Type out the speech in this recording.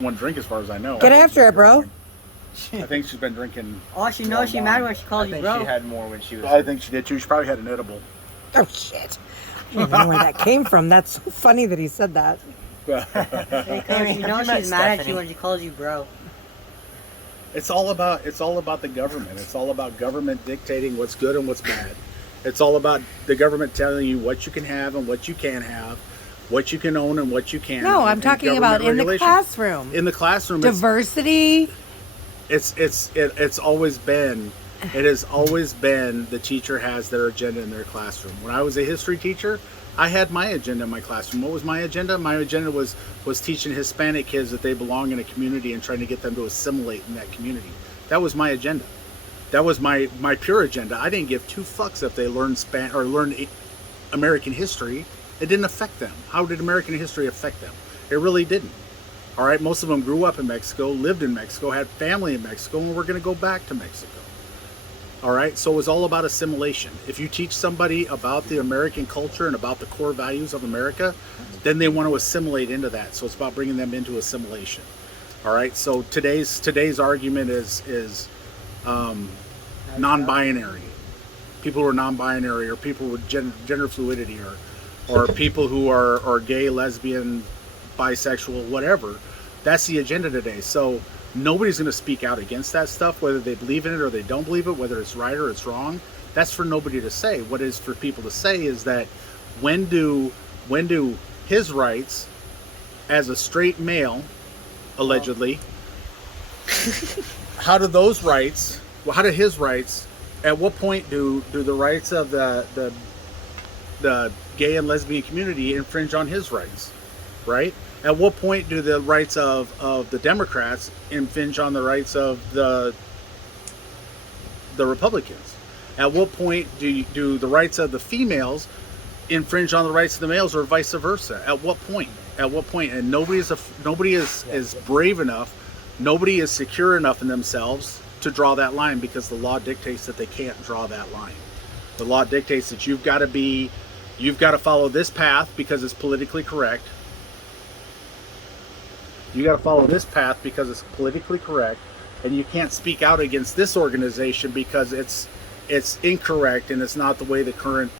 one drink as far as I know. Get after it, bro. I think she's been drinking. Oh, she knows she mad when she calls I you think bro. she had more when she was. I think she did too. She probably had an edible. Oh, shit. I don't even know where that came from. That's so funny that he said that. Because she knows she's mad at you when she calls you bro. It's all about the government. It's all about government dictating what's good and what's bad. It's all about the government telling you what you can have and what you can't have, what you can own and what you can't. No, own, I'm and talking about in the regulation. classroom. In the classroom, Diversity. it's always been. It has always been the teacher has their agenda in their classroom. When I was a history teacher, I had my agenda in my classroom. What was my agenda? My agenda was teaching Hispanic kids that they belong in a community and trying to get them to assimilate in that community. That was my agenda. That was my pure agenda. I didn't give two fucks if they learned American history. It didn't affect them. How did American history affect them? It really didn't. All right, most of them grew up in Mexico, lived in Mexico, had family in Mexico, and we're going to go back to Mexico. All right, so it's all about assimilation. If you teach somebody about the American culture and about the core values of America, then they want to assimilate into that. So it's about bringing them into assimilation. All right, so today's argument is non-binary. People who are non-binary, or people with gender fluidity, or people who are gay, lesbian, bisexual, whatever. That's the agenda today. So nobody's going to speak out against that stuff, whether they believe in it or they don't believe it, whether it's right or it's wrong. That's for nobody to say. What is for people to say is that when do his rights as a straight male, allegedly, how do those rights, how do his rights, at what point do the rights of the gay and lesbian community infringe on his rights, right? At what point do the rights of the Democrats infringe on the rights of the Republicans? At what point do the rights of the females infringe on the rights of the males, or vice versa? At what point? At what point? And nobody is brave enough, nobody is secure enough in themselves to draw that line, because the law dictates that they can't draw that line. The law dictates that you've got to follow this path because it's politically correct. You got to follow this path because it's politically correct, and you can't speak out against this organization because it's incorrect and it's not the way the current